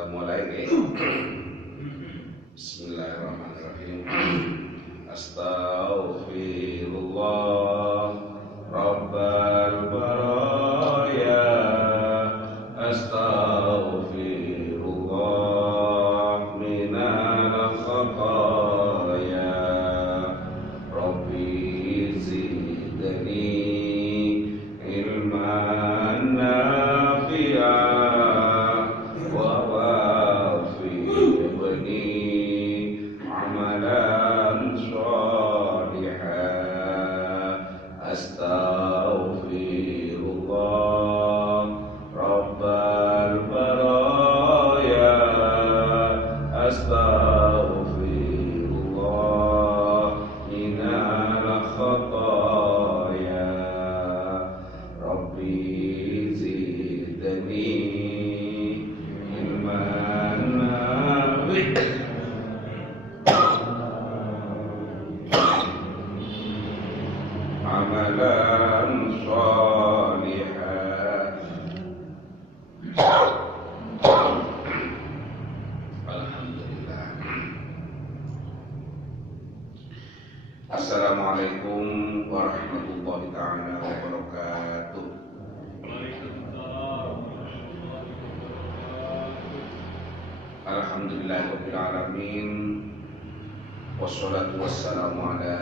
Kita mulai nih. Bismillahirrahmanirrahim. Astaghfirullah Rabbal baraya. Astaghfirullah minal khataya. Rabbi zidni ilman nafi'an wa wafiqni amalan sholihan. Astaghfirullah Rabbal baraya. Astaghfirullah minal khataya. Rabbi zidni ilman amalan sholihan. Alhamdulillah. Assalamualaikum warahmatullahi ta'ala wabarakatuh. Alhamdulillahirabbil alamin. Wassalatu wassalamu ala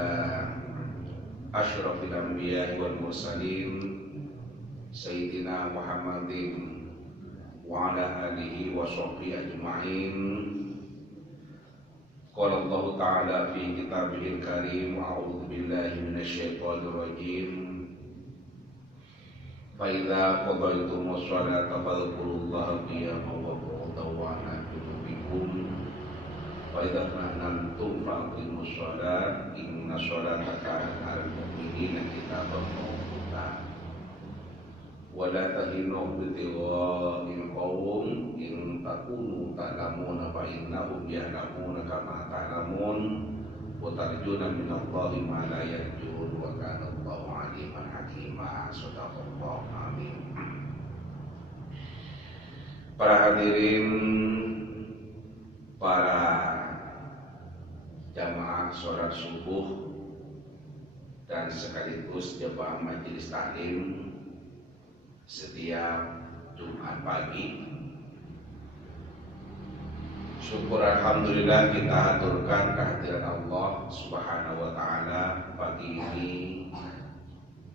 asyrafil anbiya'i wal mursalin sayyidina Muhammadin wa ala alihi wa sahbihi ajma'in. Qala Allah ta'ala fi kitabihil karim, a'udzu billahi minasyaitonir rajim. Fa idza qadaytumus sholata fadhkurullaha qiyaman wa qu'udan wa 'ala junubikum. Wa idza nanantum faqimus sholat inna sholata kanat 'alal mu'minina kitaban mawquta. Wa la tahinu bitighaa'il qaum in takunu ta'lamuna fa innahum ya'lamuna kama ta'lamun wa tarjuna minallahi ma la yarjun wa kana Allahu 'aliman hakima. Shadaqallahu amin. Para hadirin, para jamaah sholat subuh dan sekaligus jemaah majelis taklim setiap Jumat pagi, syukur alhamdulillah kita aturkan kehadiran Allah Subhanahu wa taala. Pagi ini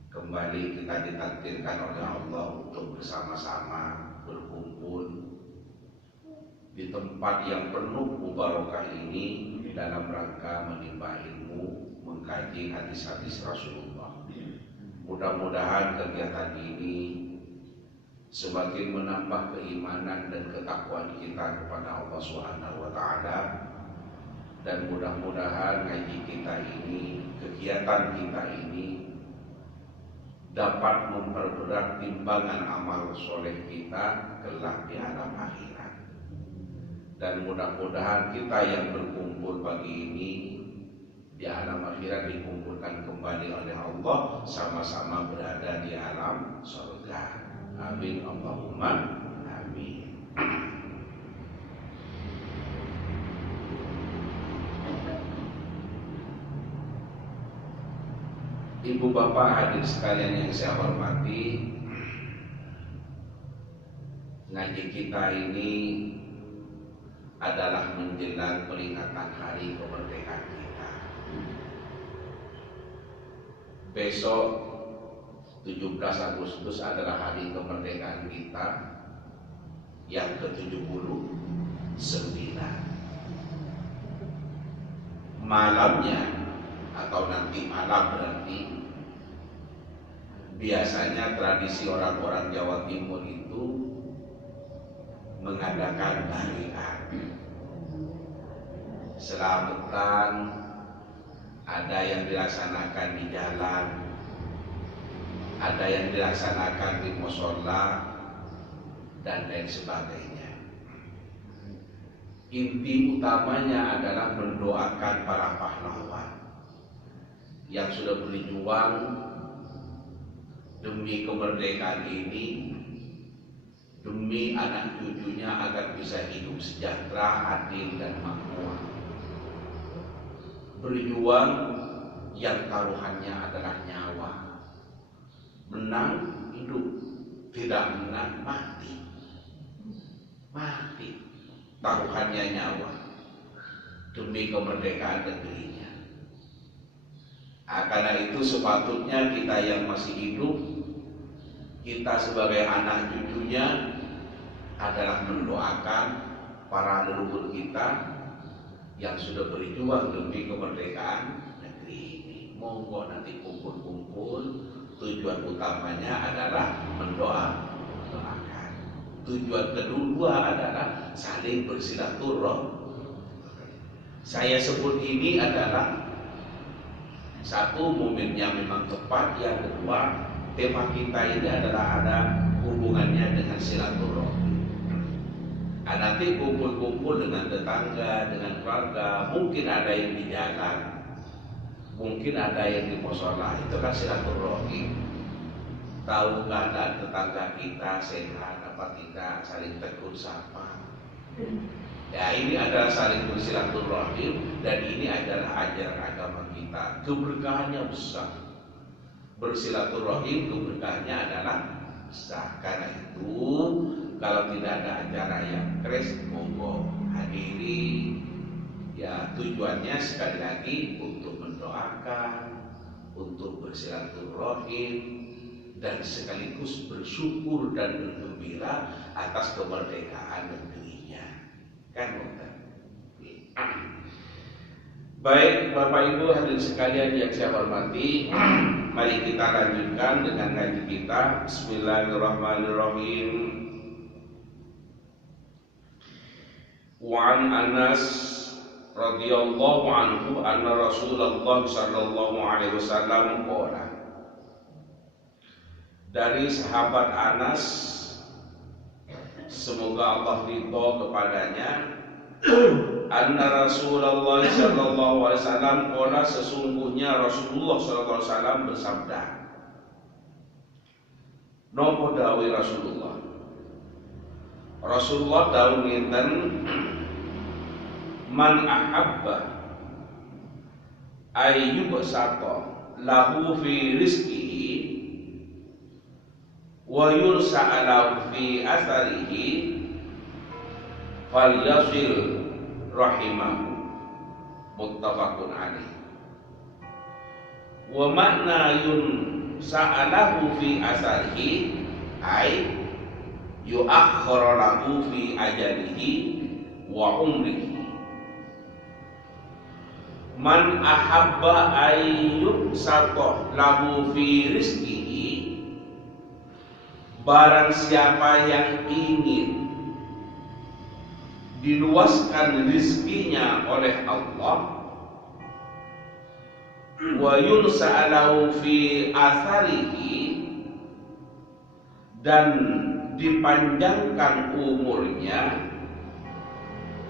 kembali kita ditakdirkan oleh Allah untuk bersama-sama berkumpul di tempat yang penuh mubarakah ini dalam rangka menimba ilmu, mengkaji hadis-hadis Rasulullah. Mudah-mudahan kegiatan ini semakin menambah keimanan dan ketakwaan kita kepada Allah Subhanahu wa taala, dan mudah-mudahan ngaji kita ini, kegiatan kita ini dapat memperberat timbangan amal soleh kita kelak di alam akhirat. Dan mudah-mudahan kita yang berkumpul pagi ini di alam akhirat dikumpulkan kembali oleh Allah, sama-sama berada di alam surga. Amin Allahumma amin. Ibu bapak hadirin sekalian yang saya hormati, ngaji kita ini adalah menjelang peringatan hari kemerdekaan kita. Besok 17 Agustus adalah hari kemerdekaan kita yang ke-79. Malamnya atau nanti malam berarti biasanya tradisi orang-orang Jawa Timur itu mengadakan barian, selamatan, ada yang dilaksanakan di jalan, ada yang dilaksanakan di mushola, dan lain sebagainya. Inti utamanya adalah mendoakan para pahlawan yang sudah berjuang demi kemerdekaan ini, demi anak cucunya agar bisa hidup sejahtera, adil dan makmur. Berjuang yang taruhannya adalah nyawa. Menang hidup, tidak menang mati. Mati. Taruhannya nyawa demi kemerdekaan negerinya. Karena itu sepatutnya kita yang masih hidup, kita sebagai anak cucunya adalah mendoakan para leluhur kita yang sudah berjuang demi kemerdekaan negeri ini. Monggo nanti kumpul-kumpul, tujuan utamanya adalah mendoakan. Tujuan kedua adalah saling bersilaturahmi. Saya sebut ini adalah satu, momennya memang tepat. Yang kedua, tema kita ini adalah ada hubungannya dengan silaturahmi. Nanti kumpul-kumpul dengan tetangga, dengan keluarga, mungkin ada yang di jalan, mungkin ada yang di musola, itu kan silaturahmi. Tahu keadaan tetangga kita sehat apa tidak, saling tegur sapa. Ya, ini adalah saling bersilaturahmi, dan ini adalah ajaran agama kita. Keberkahannya besar. Bersilaturahim keberkahannya adalah besar. Karena itu kalau tidak ada acara yang keras, monggo hadiri. Ya, tujuannya sekali lagi untuk mendoakan, untuk bersilaturahim, dan sekaligus bersyukur dan bergembira atas kemerdekaan negerinya. Kan, baik Bapak Ibu hadirin sekalian yang saya hormati, mari kita lanjutkan dengan ngaji kita. Bismillahirrahmanirrahim. Wa an Anas radhiyallahu anhu anna Rasulullah sallallahu alaihi wasallam qala. Dari sahabat Anas, semoga Allah ridho kepadanya, anna Rasulullah sallallahu alaihi wasallam qala, sesungguhnya Rasulullah sallallahu alaihi wasallam bersabda. Nopo dawuh Rasulullah? Rasulullah dawuh ngeten, man ahabba ayyub sato lahu fi rizqihi wa yursa'alahu fi asarihi falyasil rahimahu. Muttafaqun alaih. Wa makna yursa'alahu fi asarihi ay yu'akhkhara lahu fi ajalihi wa umrihi. Man ahabba ayyub sato lahu fi rizqihi, barang siapa yang ingin diluaskan rizkinya oleh Allah, wa yunsa'alahu fi atharihi, dan dipanjangkan umurnya,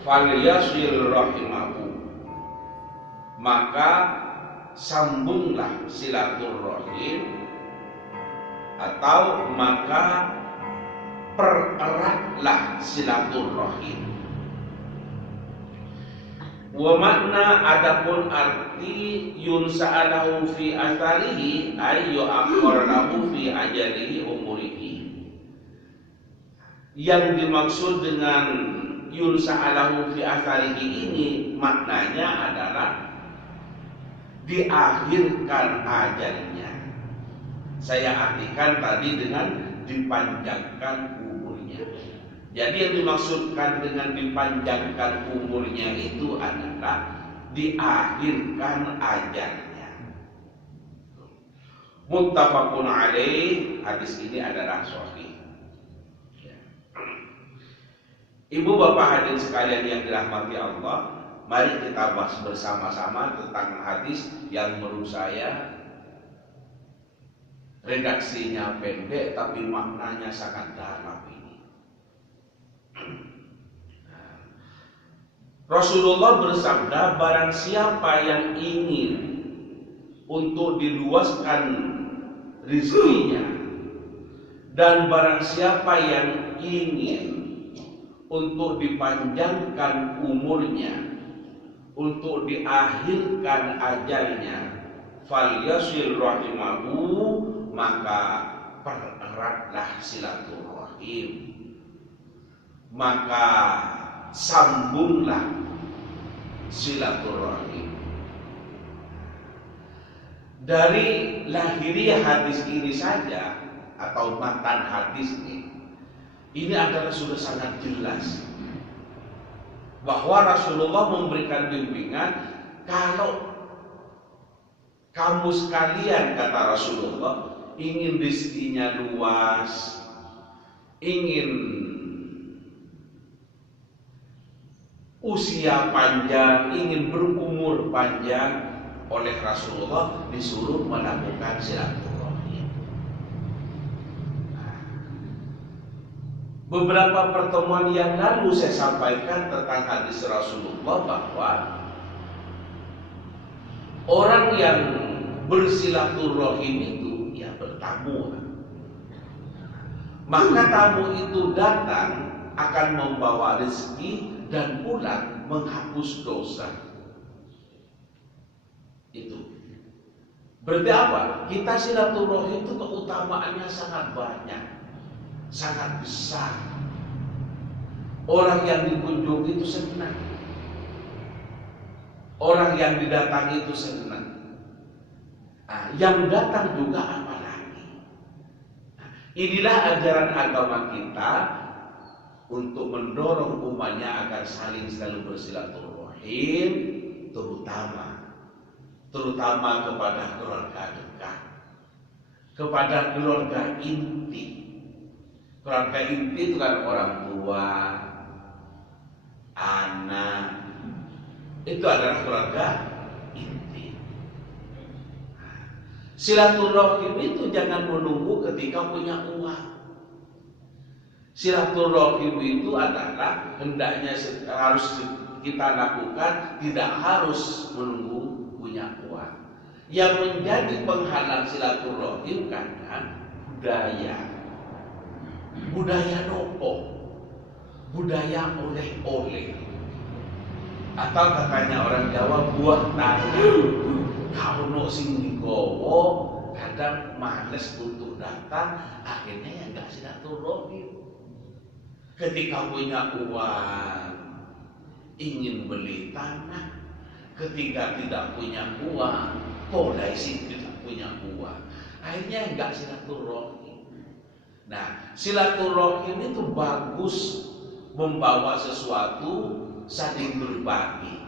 falyasil rahimahu, maka sambunglah silaturahim, atau maka pereratlah silaturahim. Wa makna adapun arti yunsa'alahu fi atharihi ay yu'akhkharahu fi ajalihi umurihi. Yang dimaksud dengan yunsa'alahu fi atharihi ini maknanya adalah diakhirkan ajalnya. Saya artikan tadi dengan dipanjangkan umurnya. Jadi yang dimaksudkan dengan dipanjangkan umurnya itu adalah diakhirkan ajalnya. Muttafaqun alaih, hadis ini adalah sahih. Ibu bapak hadirin sekalian yang dirahmati Allah, mari kita bahas bersama-sama tentang hadis yang menurut saya redaksinya pendek tapi maknanya sangat dalam ini. Rasulullah bersabda, barang siapa yang ingin untuk diluaskan rizkinya Dan barang siapa yang ingin untuk dipanjangkan umurnya, untuk diakhirkan ajalnya, falyasil rahimahu, maka pereratlah silaturahim, maka sambunglah silaturahim. Dari lahiriah hadis ini saja atau matan hadis ini adalah sudah sangat jelas bahwa Rasulullah memberikan bimbingan, kalau kamu sekalian, kata Rasulullah, ingin rezekinya luas, ingin usia panjang, ingin berumur panjang, oleh Rasulullah disuruh melakukan silaturahim. Beberapa pertemuan yang lalu saya sampaikan tentang hadis Rasulullah bahwa orang yang bersilaturahim itu ya bertamu. Maka tamu itu datang akan membawa rezeki dan pulang menghapus dosa. Itu berarti apa? Kita silaturahim itu keutamaannya sangat banyak, sangat besar. Orang yang dikunjungi itu senang, orang yang didatangi itu senang. Yang datang juga apalagi. Inilah ajaran agama kita untuk mendorong umatnya agar saling selalu bersilaturahim, terutama kepada keluarga dekat, kepada keluarga inti. Keluarga inti itu kan orang tua, anak, itu adalah keluarga inti. Silaturahim itu jangan menunggu ketika punya uang. Silaturahim itu adalah hendaknya harus kita lakukan, tidak harus menunggu punya uang. Yang menjadi penghalang silaturahim karena budaya nopo, budaya oleh-oleh, atau katanya orang Jawa buah tangan. Kalau no sing digowo kadang males untuk datang, akhirnya ya nggak silaturahim. Ketika punya uang ingin beli tanah, ketika tidak punya uang, polisi tidak punya uang, akhirnya enggak silaturahim. Nah, silaturahim itu bagus, membawa sesuatu, saling berbagi.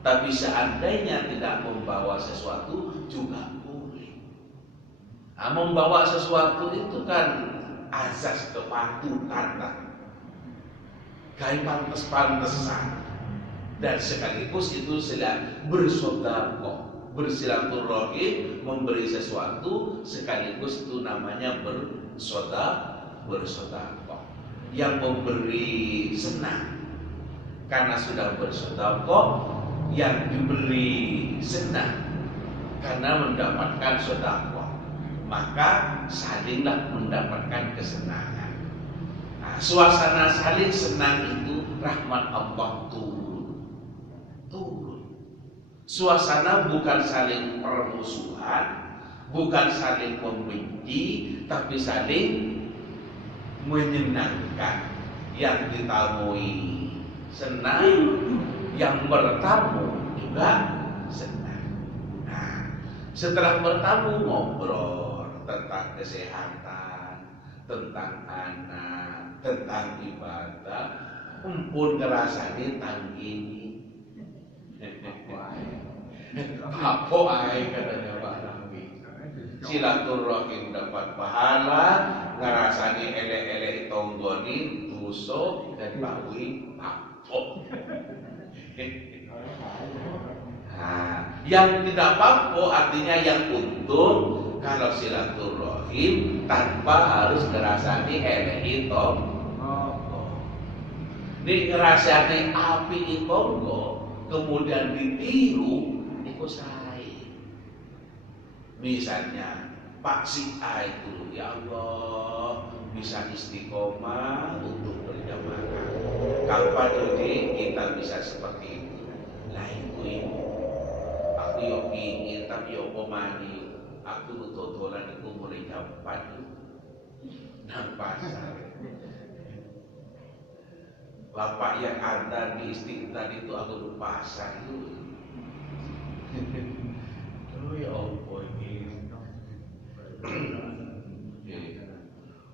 Tapi seandainya tidak membawa sesuatu juga boleh. Membawa sesuatu itu kan azas kepatutan, kain pantes-pantesan. Dan sekaligus itu bersedekah, bersilaturahim, memberi sesuatu, sekaligus itu namanya bersedekah. Yang memberi senang karena sudah bersedekah, yang diberi senang karena mendapatkan sedekah, maka salinglah mendapatkan kesenangan. Suasana saling senang itu rahmat Allah turun. Suasana bukan saling permusuhan, bukan saling membenci, tapi saling menyenangkan. Yang ditamui senang, yang bertamu juga senang. Setelah bertamu ngobrol tentang kesehatan, tentang anak, tentang ibadah, pun ngerasani tanggini. Apa ae katanya Pak Nabi. Silaturahim dapat pahala, ngerasani elek-elek tonggoni, tusuk dan bawi papok. Yang tidak papok artinya yang untung kalau silaturahim tanpa harus ngerasani elek tonggo. Ini ngerasani api tonggo kemudian ditiru, itu saya. Misalnya Pak si A itu, ya Allah, bisa istiqomah untuk berjamaah. Kapan ini kita bisa seperti itu? Lah itu aku yo pingin tapi yo pemani. Aku totolan itu mulai jam 4 nang pasar. Bapak yang ada di Istiqlal itu aku di pasar itu. Oh ya Allah ini.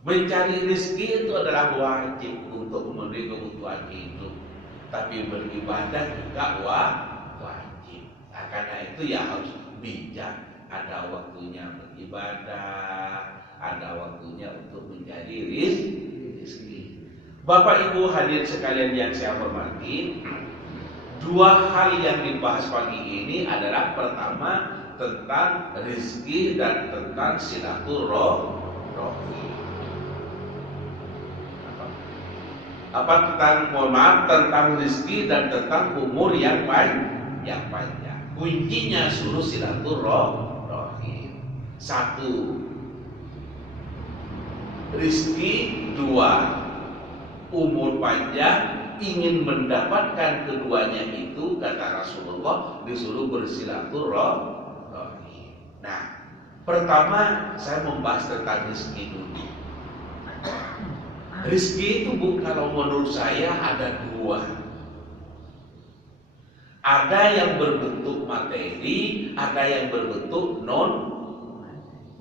Mencari rezeki itu adalah wajib untuk memenuhi kebutuhan hidup. Tapi beribadah juga wajib. Nah, karena itu ya harus bijak. Ada waktunya beribadah, ada waktunya untuk mencari rezeki. Bapak Ibu hadirin sekalian yang saya hormati, dua hal yang dibahas pagi ini adalah pertama tentang rezeki dan tentang silaturahmi. Tentang rezeki dan tentang umur yang panjang. Kuncinya suruh silaturahmi. Satu, rezeki. Dua, umur panjang. Ingin mendapatkan keduanya itu, kata Rasulullah, disuruh bersilaturahmi. Nah, pertama saya membahas tentang rezeki dulu. Rezeki itu kalau menurut saya ada dua. Ada yang berbentuk materi, ada yang berbentuk non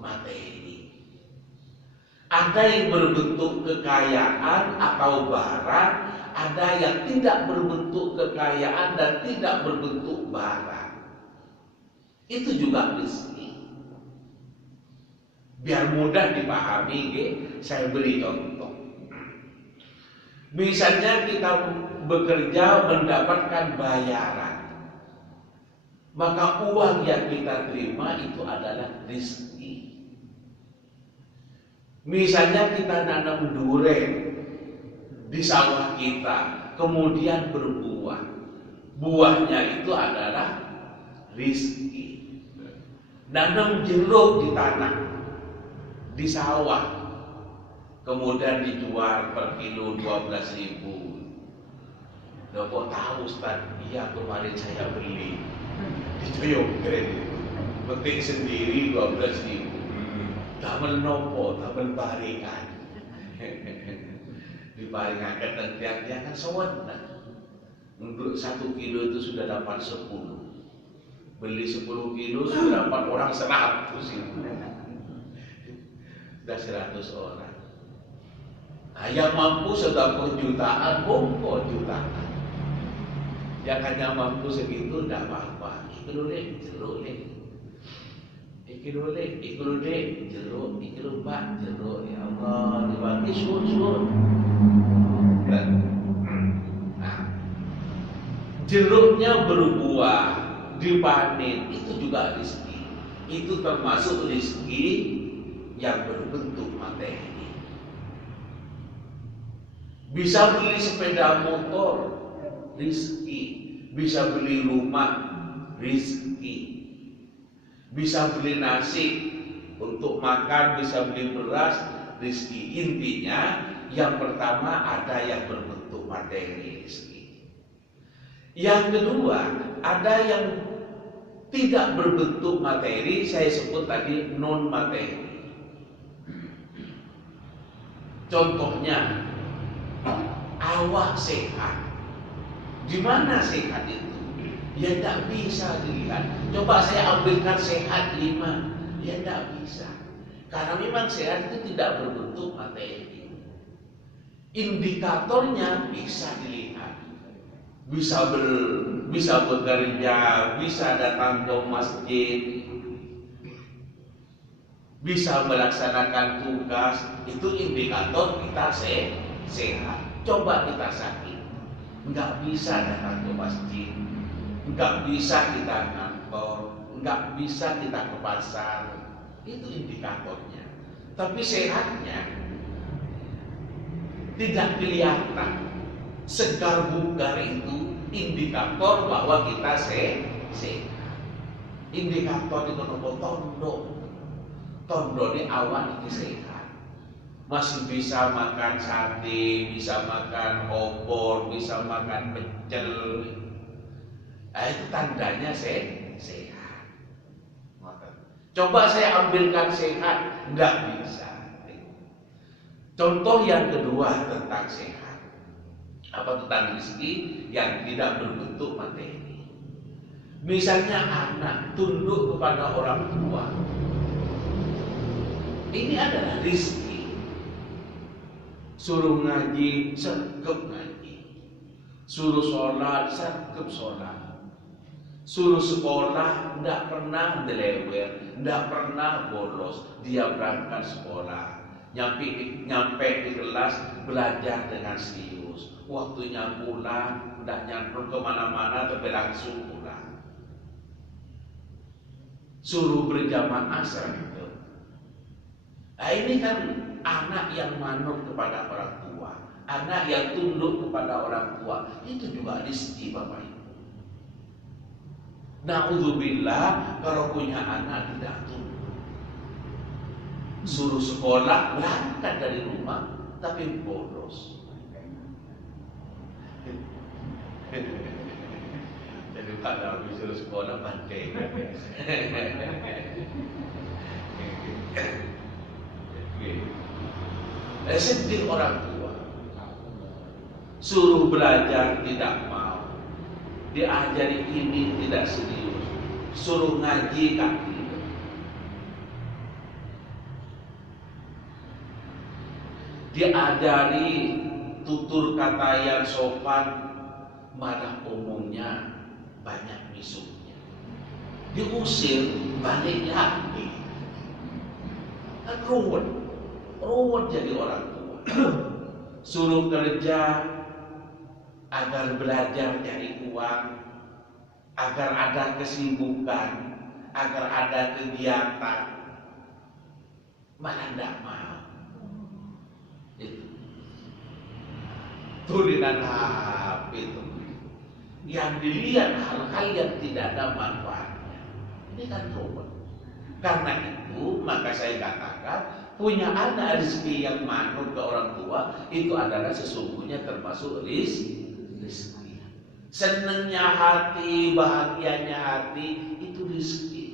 materi. Ada yang berbentuk kekayaan atau barang, ada yang tidak berbentuk kekayaan dan tidak berbentuk barang. Itu juga rezeki. Biar mudah dipahami, saya beri contoh. Misalnya kita bekerja mendapatkan bayaran, maka uang yang kita terima itu adalah rezeki. Misalnya kita nanam durian di sawah kita, kemudian berbuah. Buahnya itu adalah rezeki. Nanam jeruk di tanah, di sawah, kemudian dijual per kilo 12.000. Loh kok tahu Ustaz? Iya kemarin saya beli di Joyokren, petik sendiri 12.000. Damel nopo, damel baringan. Dibaringakan dan tiap-tiap kan sewenang. Untuk 1 kilo itu sudah dapat 10. Beli 10 kilo sudah dapat orang 100 itu. Sudah 100 orang. Nah, yang mampu sudah jutaan, jutaan. Yang hanya mampu segitu tidak apa-apa. Ikut deh, jeruk deh. Ikut deh, jeruk, ikut mbak, jeruk. Ya Allah, dibagi sur. Nah, jeruknya berbuah, dipanen, itu juga rezeki. Itu termasuk rezeki yang berbentuk materi. Bisa beli sepeda motor, rezeki. Bisa beli rumah, rezeki. Bisa beli nasi untuk makan, bisa beli beras, rezeki. Intinya yang pertama ada yang berbentuk materi, rezeki. Yang kedua ada yang tidak berbentuk materi, saya sebut tadi non materi. Contohnya awak sehat. Di mana sehat itu? Ya tidak bisa dilihat. Coba saya ambilkan sehat 5, ya tidak bisa. Karena memang sehat itu tidak berbentuk materi. Indikatornya bisa dilihat. Bisa bekerja, bisa datang ke masjid, bisa melaksanakan tugas. Itu indikator kita sehat. Coba kita sakit, nggak bisa datang ke masjid, nggak bisa kita kantor, nggak bisa kita ke pasar. Itu indikatornya. Tapi sehatnya tidak kelihatan. Segar bugar itu indikator bahwa kita sehat. Indikator itu nopo tondo. Tondo ini awak ini sehat. masih bisa makan sate, bisa makan opor, bisa makan pecel. Nah, itu tandanya sehat. Coba saya ambilkan sehat, nggak bisa. Contoh yang kedua tentang sehat, apa tentang rezeki yang tidak berbentuk materi. Misalnya anak tunduk kepada orang tua, ini adalah rezeki. Suruh ngaji, sergap ngaji. Suruh sholat, sergap sholat. Suruh sekolah, tidak pernah delewer, tidak pernah bolos. Dia berangkat sekolah, nyampe di kelas, belajar dengan serius. Waktunya pulang, tidak nyamper kemana-mana, tapi langsung pulang. Suruh berjamaah gitu. Nah, ini kan anak yang manut kepada orang tua, anak yang tunduk kepada orang tua, itu juga rezeki Bapak Ibu. Na'udzubillah kalau punya anak tidak tunduk. Suruh sekolah, berangkat dari rumah, tapi bolos. Jadi kalau disuruh sekolah pandai. Sedih orang tua. Suruh belajar tidak mau. Diajari ini tidak serius. Suruh ngaji kaki. Diajari tutur kata yang sopan, malah umumnya banyak misunya. Diusir, balik lagi. Kan ruwet jadi orang tua. Suruh kerja agar belajar cari uang, agar ada kesibukan, agar ada kegiatan, malah tidak mau. Itu tulisan HP itu yang dilihat hal-hal yang tidak ada manfaatnya. Ini kan ruwet. Karena itu maka saya katakan punya anak rezeki yang manut ke orang tua itu adalah sesungguhnya termasuk rezeki. Senangnya hati, bahagianya hati itu rezeki.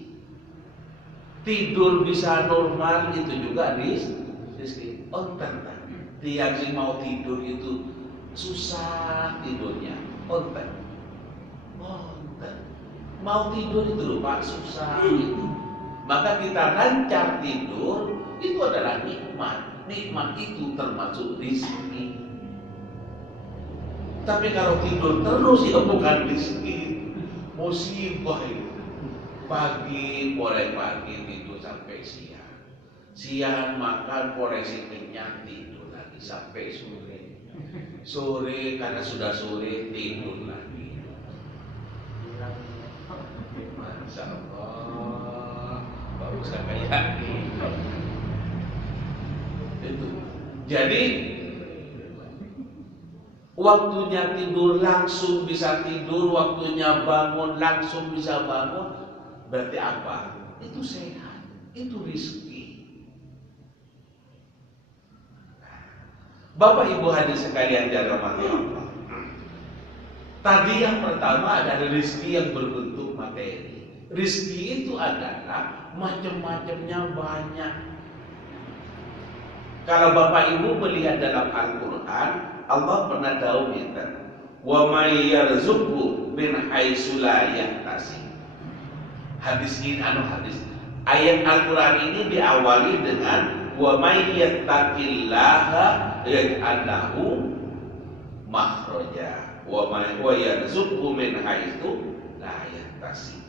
Tidur bisa normal itu juga rezeki. Onten tiang yang mau tidur itu susah tidurnya. Onten mau tidur itu lupa susah gitu. Maka kita lancar tidur itu adalah nikmat. Nikmat itu termasuk rezeki. Tapi kalau tidur terus ya bukan rezeki, musibah itu. Pagi, mulai pagi tidur sampai siang. Siang makan, mulai kenyang tidur lagi sampai sore. Sore karena sudah sore tidur lagi. Masya Allah, baru saya kayak itu. Jadi waktunya tidur langsung bisa tidur, waktunya bangun langsung bisa bangun. Berarti apa? Itu sehat, itu rezeki. Bapak Ibu hadirin sekalian dirahmati Allah. Tadi yang pertama adalah rezeki yang berbentuk materi. Rezeki itu adalah macam-macamnya banyak. Kalau Bapak Ibu melihat dalam Al-Quran, Allah pernah tahu kita, wa may yarzuqhu min haitsu la yahtasib. Hadis ini hadis. Ayat Al-Quran ini diawali dengan wa may yattaqillaha yaj'al lahu makhraja wa yarzuqhu min haitsu la yahtasib.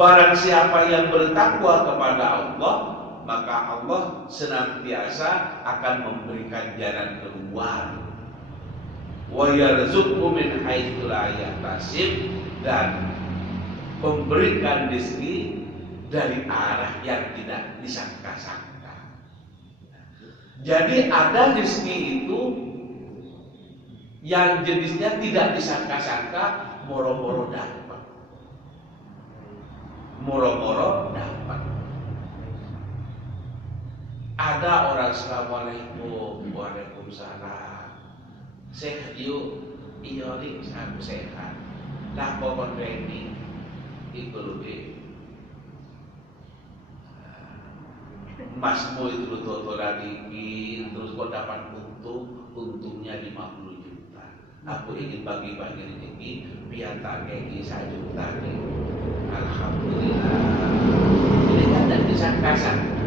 Barang siapa yang bertakwa kepada Allah, maka Allah senantiasa akan memberikan jalan keluar. Wa yarzuqhu min haitsu la yahtasib, dan memberikan rezeki dari arah yang tidak disangka-sangka. Jadi ada rezeki itu yang jenisnya tidak disangka-sangka, moro-moro dapat. Moro-moro dapat. Ada orang assalamualaikum, waalaikumsalam. Sehat yuk, iya nih, aku sehat. Lah pokon ini, itu lebih. Masmu itu totoran tinggi, terus kau dapat untungnya 50 juta. Aku ingin bagi-bagi rezeki, biar tak kayak 1 juta nih. Alhamdulillah. Ini kan tidak disangka-sangka,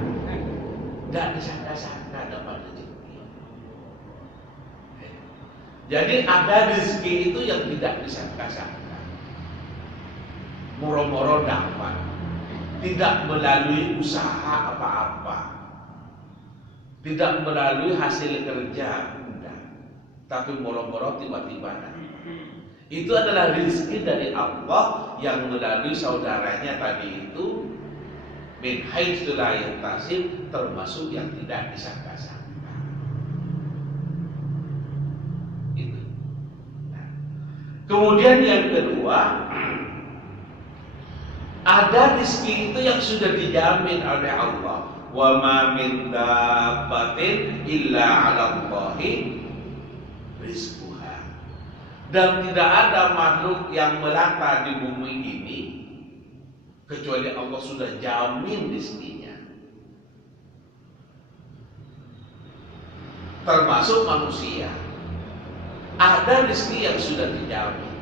tidak disangka-sangka dapat rezeki. Jadi ada rezeki itu yang tidak disangka-sangka. Moro-moro dapat, tidak melalui usaha apa-apa, tidak melalui hasil kerja, enggak. Tapi moro-moro tiba-tiba dapat. Itu adalah rezeki dari Allah yang melalui saudaranya tadi itu min haitsu la yahtasib, termasuk yang tidak disangka-sangka. Itu. Nah. Kemudian yang kedua, ada rezeki itu yang sudah dijamin oleh Allah. Wa ma min dabbatin illa 'ala Allahi rizquha. Dan tidak ada makhluk yang melata di bumi ini kecuali Allah sudah jamin rezekinya. Termasuk manusia. Ada rezeki yang sudah dijamin.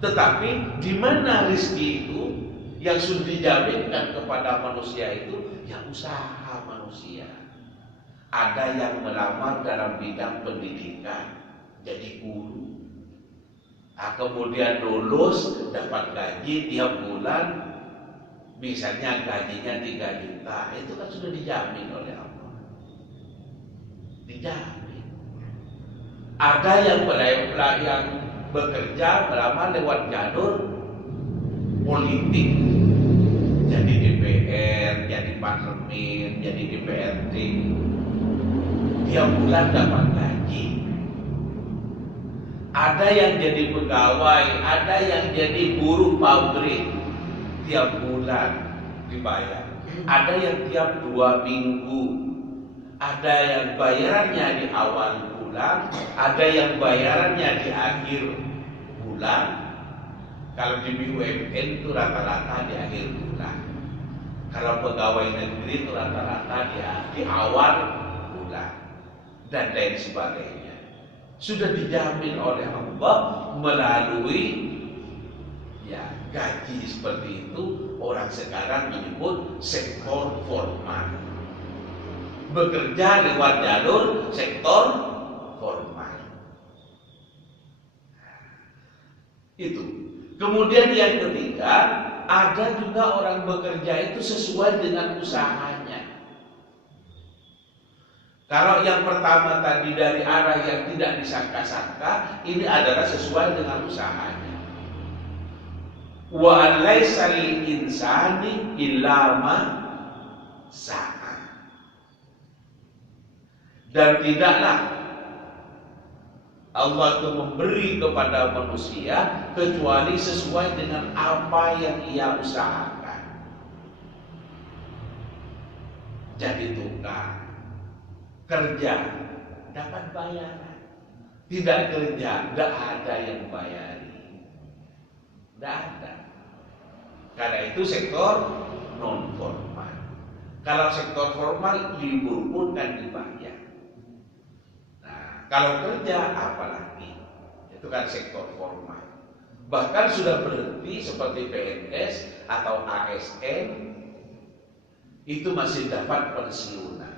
Tetapi di mana rezeki itu yang sudah dijaminkan kepada manusia itu ya usaha manusia. Ada yang melamar dalam bidang pendidikan, jadi guru. Nah, kemudian lulus dapat gaji tiap bulan, misalnya gajinya 3 juta, itu kan sudah dijamin oleh Allah. Dijamin. Ada yang bekerja melamar lewat jalur politik, jadi DPR, jadi parlemen, jadi DPRD, tiap bulan dapat gaji. Ada yang jadi pegawai, ada yang jadi buruh pabrik, tiap bulan dibayar. Ada yang tiap 2 minggu, ada yang bayarannya di awal bulan, ada yang bayarannya di akhir bulan. Kalau di BUMN itu rata-rata di akhir bulan. Kalau pegawai negeri itu rata-rata di awal bulan dan lain sebagainya. Sudah dijamin oleh Allah melalui ya gaji seperti itu. Orang sekarang menyebut sektor formal. Bekerja lewat jalur sektor formal. Itu. Kemudian yang ketiga, ada juga orang bekerja itu sesuai dengan usahanya. Kalau yang pertama tadi dari arah yang tidak disangka-sangka, ini adalah sesuai dengan usahanya. Wa an laisa lil insani illa ma sa'a. Dan tidaklah Allah itu memberi kepada manusia kecuali sesuai dengan apa yang ia usahakan. Jadi tukang kerja dapat bayaran, tidak kerja tidak ada yang bayari, tidak ada. Karena itu sektor non formal. Kalau sektor formal libur pun kan dibayar. Nah, kalau kerja apalagi, itu kan sektor formal. Bahkan sudah berhenti seperti PNS atau ASN, itu masih dapat pensiunan.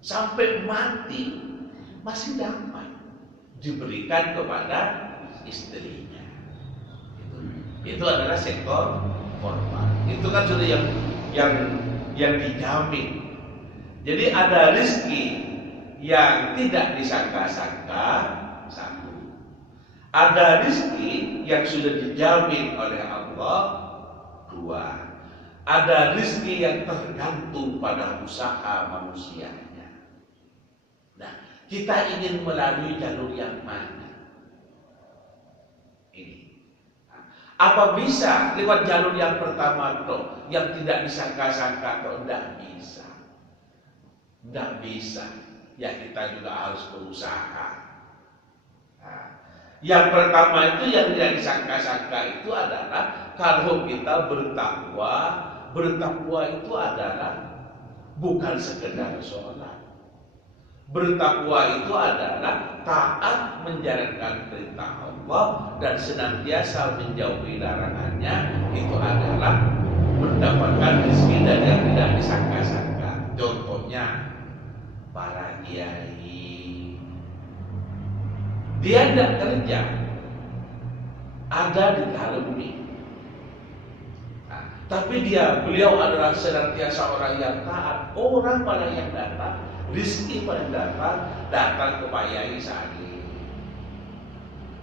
Sampai mati masih dapat diberikan kepada istrinya. Itu adalah sektor formal. Itu kan sudah yang dijamin. Jadi ada rezeki yang tidak disangka-sangka, satu. Ada rezeki yang sudah dijamin oleh Allah, dua. Ada rezeki yang tergantung pada usaha manusia. Nah, kita ingin melalui jalur yang mana? Ini. Apa bisa lewat jalur yang pertama toh, yang tidak disangka-sangka toh? Tidak bisa. Tidak bisa. Ya kita juga harus berusaha. Nah, yang pertama itu yang tidak disangka-sangka itu adalah kalau kita bertakwa. Bertakwa itu adalah bukan sekedar sholat. Bertakwa itu adalah taat menjalankan perintah Allah dan senantiasa menjauhi larangannya. Itu adalah mendapatkan rezeki dan yang tidak disangka-sangka. Contohnya para kiai, dia tidak kerja, ada di Kalemi. Tapi beliau adalah senantiasa orang yang taat. Orang pada yang datang, rezeki pada datang ke Pak Yai Sani.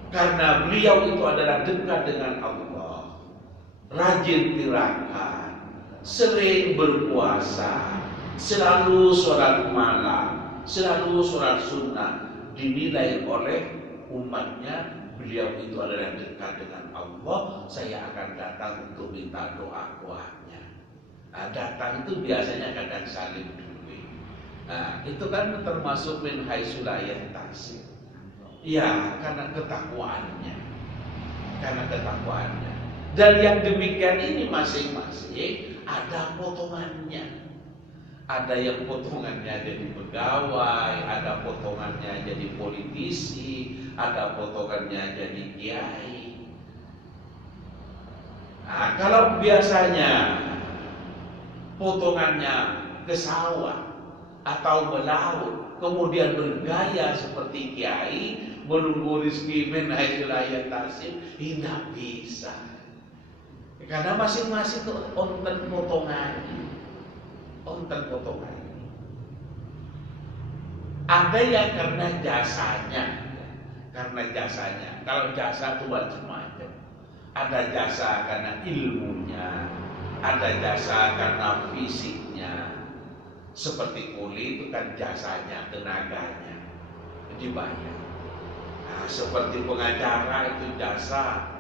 Karena beliau itu adalah dekat dengan Allah, rajin tirakat, sering berpuasa, selalu sholat malam, selalu sholat sunnah. Dinilai oleh umatnya, beliau itu adalah dekat dengan Allah. Saya akan datang untuk minta doa kuatnya. Nah, datang itu biasanya kadang saling duit. Nah, itu kan termasuk min haitsu la yahtasib. Ya, karena ketakwaannya. Karena ketakwaannya. Dan yang demikian ini masing-masing ada potongannya. Ada yang potongannya jadi pegawai, ada potongannya jadi politisi, ada potongannya jadi kiai. Nah, kalau biasanya potongannya ke sawah atau melaut, kemudian bergaya seperti kiai, menunggu rezeki min haitsu la yahtasib, tidak bisa. Karena masing-masing itu onten potongannya. Onten potongannya. Ada yang karena jasanya. Karena jasanya. Kalau jasa itu macam-macam. Ada jasa karena ilmunya, ada jasa karena fisiknya. Seperti kuli itu kan jasanya, tenaganya dibayar. Nah, seperti pengacara itu jasa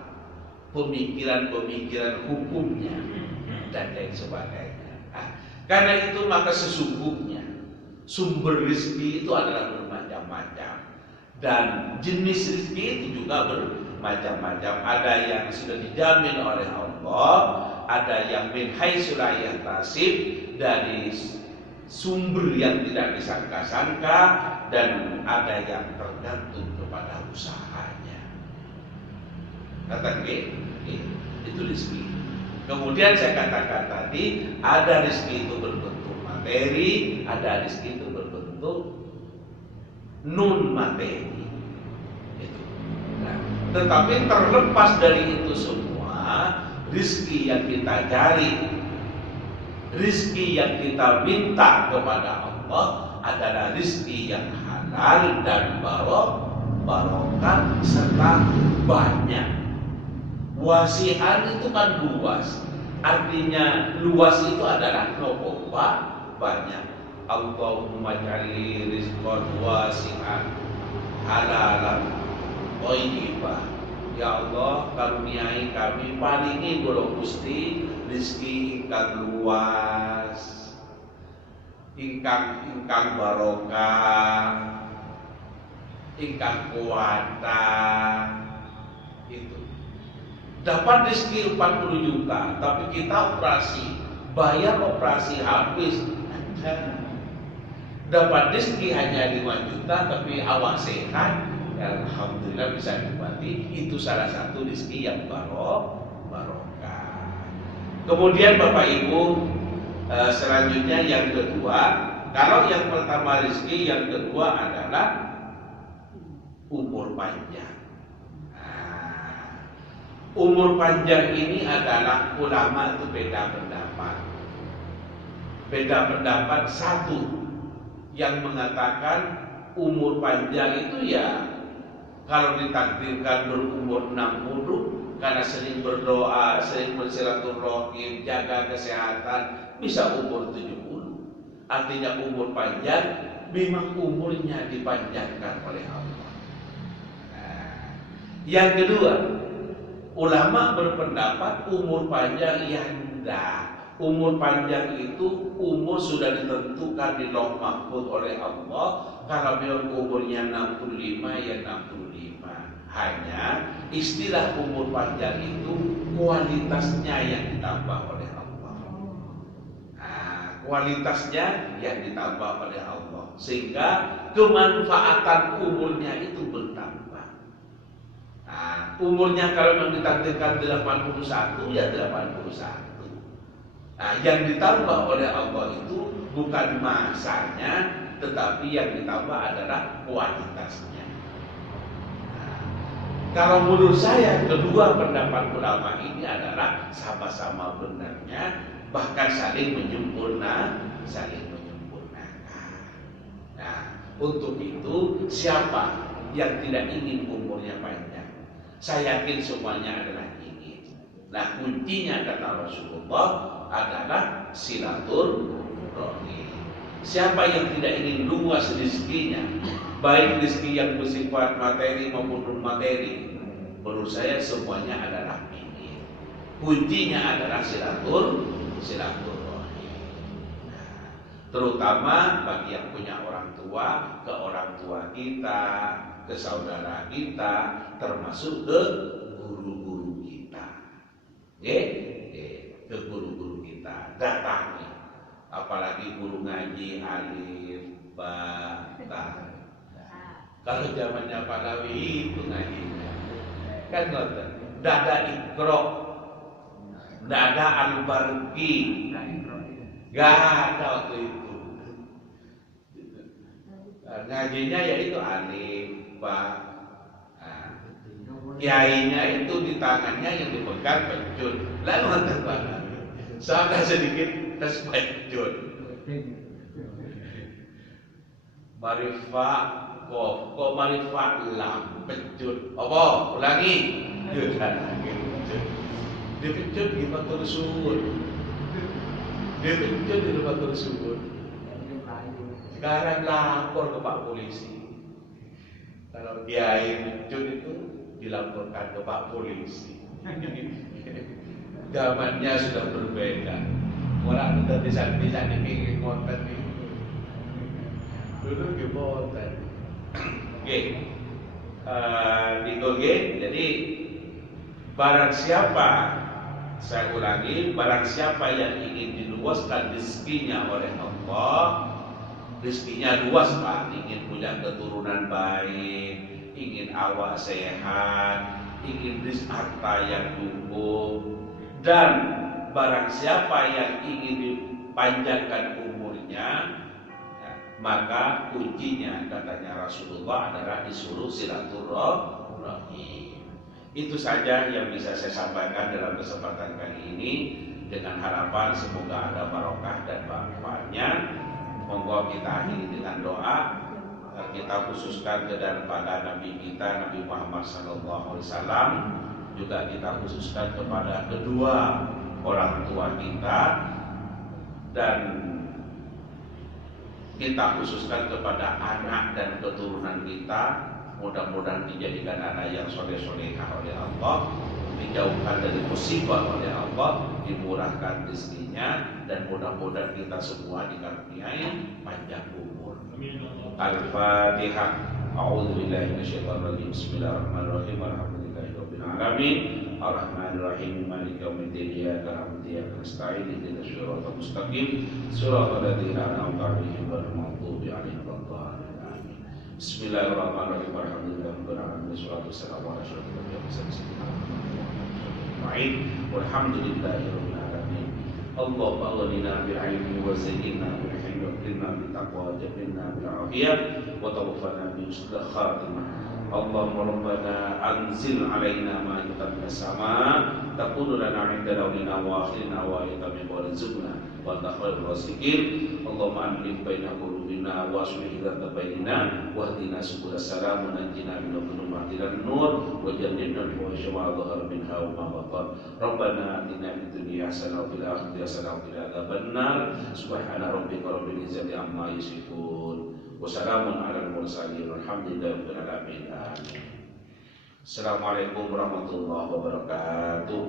pemikiran-pemikiran hukumnya dan lain sebagainya. Nah, karena itu maka sesungguhnya sumber rezeki itu adalah bermacam-macam dan jenis rezeki itu juga bermacam-macam. Ada yang sudah dijamin oleh Allah, ada yang min haitsu la yahtasib, dari sumber yang tidak disangka-sangka, dan ada yang tergantung kepada usahanya. Kata itu rezeki. Kemudian saya katakan tadi, ada rezeki itu berbentuk materi, ada rezeki itu berbentuk non materi. Itu. Nah, tetapi terlepas dari itu semua, rezeki yang kita cari, rezeki yang kita minta kepada Allah adalah rezeki yang halal dan barokah serta banyak. Wasihan itu kan luas. Artinya luas itu adalah nopo banyak. Allahumma ja'alni rizqan wasi'an halalan thayyiban. Ya Allah, karuniai kami, paringi kula Gusti rezeki ingkang luas, ingkang barokah, ingkang kuwata. Itu. Dapat rezeki 40 juta, tapi kita operasi, bayar operasi habis. Dapat rezeki hanya 5 juta, tapi awak sehat, ya alhamdulillah bisa nikmati. Itu salah satu rezeki yang barokah. Kemudian Bapak Ibu, selanjutnya yang kedua, kalau yang pertama rezeki, yang kedua adalah umur panjang. Umur panjang ini adalah ulama itu beda pendapat. Beda pendapat satu yang mengatakan umur panjang itu ya kalau ditakdirkan berumur 60 karena sering berdoa, sering bersilaturahim, jaga kesehatan, bisa umur 70. Artinya umur panjang memang umurnya dipanjangkan oleh Allah. Nah, yang kedua, ulama berpendapat umur panjang yang Umur panjang itu umur sudah ditentukan di Lauh Mahfuz oleh Allah. Kalau memang umurnya 65 ya 65. Hanya istilah umur panjang itu kualitasnya yang ditambah oleh Allah. Nah, kualitasnya yang ditambah oleh Allah sehingga kemanfaatan umurnya itu bertambah. Nah, umurnya kalau memang ditakdirkan 81 ya 81. Nah, yang ditambah oleh Allah itu bukan masanya, tetapi yang ditambah adalah kualitasnya. Nah, kalau menurut saya kedua pendapat ulama ini adalah sama-sama benarnya, bahkan saling menyempurnakan. Nah, untuk itu siapa yang tidak ingin umurnya panjang? Saya yakin semuanya adalah ingin. Nah, kuncinya kata Rasulullah adalah silaturahmi. Siapa yang tidak ingin luas rezekinya, baik rezeki yang bersifat materi maupun non materi, menurut saya semuanya adalah ingin. Kuncinya adalah silaturahmi. Nah, terutama bagi yang punya orang tua, ke orang tua kita, ke saudara kita, termasuk ke guru-guru kita. Ke guru-guru kita datangi, apalagi guru ngaji alif ba ta. Kalau zamannya Pak Nawi itu ngajinya kan ngoten, ndak ada Iqra, ndak ada Al-Barqi, nggak ada waktu itu. Ngajinya yaitu alif ba. Kiainya itu di tangannya yang dipegang pencut, lalu ngantar banget. Sampai sedikit tes pencut. Marifat kok marifat lam pencut. Apa? Ulangi. Dia pencut di Batur Suwun. Dia pencut di Batur Suwun. Sekarang lapor ke Pak Polisi. Kalau kiai pencut itu dilaporkan ke Pak Polisi. Zamannya sudah berbeda. Orang udah bisa dipingin konten itu. Dulu gimana? Oke. Jadi barang siapa, saya ulangi, barang siapa yang ingin diluaskan rezekinya oleh Allah, rezekinya luas Pak, ingin punya keturunan baik, ingin awak sehat, ingin harta yang cukup, dan barang siapa yang ingin dipanjangkan umurnya, maka kuncinya katanya Rasulullah adalah disuruh silaturahmi. Itu saja yang bisa saya sampaikan dalam kesempatan kali ini, dengan harapan semoga ada barokah dan manfaatnya. Monggo kita akhiri dengan doa. Kita khususkan kepada Nabi kita Nabi Muhammad SAW, juga kita khususkan kepada kedua orang tua kita, dan kita khususkan kepada anak dan keturunan kita. Mudah-mudahan dijadikan anak yang soleh-solehah oleh Allah, dijauhkan dari musibah oleh Allah, dimurahkan rezekinya, dan mudah-mudahan kita semua dikaruniai panjang umur. Al-Fatihah. A'udzubillahi minasyaitonir rajim. Bismillahirrahmanirrahim. Alhamdulillahirabbil alamin. Arrahmanirrahim. Maliki yaumiddin. Iyyaka na'budu wa iyyaka nasta'in. Ihdinas siratal mustaqim. Shiratal ladzina an'amta 'alaihim ghairil maghdubi 'alaihim waladdallin. Amin. Bismillahirrahmanirrahim. Alhamdulillahirabbil alamin. Wassalatu wassalamu ala asyrofil anbiya'i wal mursalin. Walhamdulillahirabbil alamin. Allahumma aghnina bil 'ilmi wa zayyinna bil hilmi wa qina bit taqwa wa jannibna bil 'afiyah wa tawaffana bi husnil khatimah. Allahumma rabbana anzil 'alaina ma'idatan minas sama' takunu lana 'inda lawlina wa akhirina wa ayatan warzuqna wa anta khairur raziqin. Allahumma alif baina qulubina wa aslih dzata bainina wa hdina subulas salam wa najjina min dhulumatil nur wa jannibna al-fawahisha ma dhahara minha wa ma batan. Rabbana atina fid dunya hasanah wa fil akhirati hasanah wa qina adzabannar. Subhana rabbika rabbil izzati amma yasifun. Wassalamun ala al-mursalin. Alhamdulillahirabbil alamin. Amin. Assalamualaikum warahmatullahi wabarakatuh.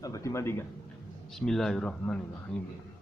Apa mati kan? Bismillahirrahmanirrahim.